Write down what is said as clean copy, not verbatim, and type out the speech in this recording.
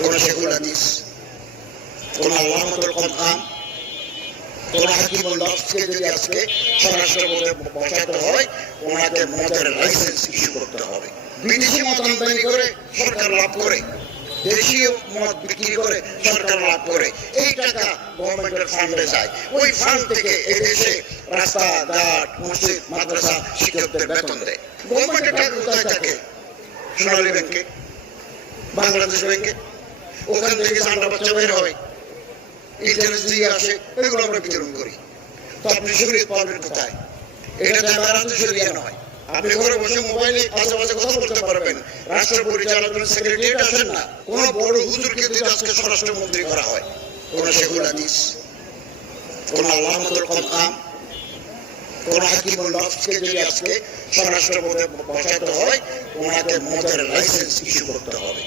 কোন শেখুল হাদিস, কোন আল্লামাতুল কোরআন, কোন হাকিমুল নফসকে যদি আজকে স্বরাষ্ট্র বোর্ডে বসাতে হয়, ওনাকে মদের লাইসেন্স ইস্যু করতে হবে। বিদেশি মদ আমদানি করে সরকার লাভ করে, দেশীয় মদ বিক্রি করে সরকার লাভ করে, এই টাকা গভর্নমেন্টের ফান্ডে যায়। ওই ফান্ড থেকে এদেশে রাস্তাঘাট, মসজিদ, মাদ্রাসা, শিক্ষকদের বেতন দেয়। গভর্নমেন্টের টাকা কোথায় থাকে? সোনালী ব্যাংকে, বাংলাদেশ ব্যাংকে। ওখান থেকে চাঁদা বাচ্চা বের হয়, ইন্টারেস্ট দিয়ে আসে, এগুলো আমরা বিতরণ করি। তো আপনি শরীয়ত পাবেন কোথায়? এটা জামারাতে শরিয়া নয়। আপনি ঘরে বসে মোবাইলে আশেপাশে কথা বলতে পারবেন, রাষ্ট্র পরিচালকের সেক্রেটারিয়েট আসেন না। কোন বড় হুজুরকে যদি আজকে স্বরাষ্ট্রমন্ত্রী করা হয়, কোন শেখুল হাদিস, কোন আল্লামাতুল কোরআন, কোন হাকিমুল নফসকে যদি আজকে স্বরাষ্ট্র বোর্ডে বসাতে হয়, ওনাকে মদের লাইসেন্স ইস্যু করতে হবে।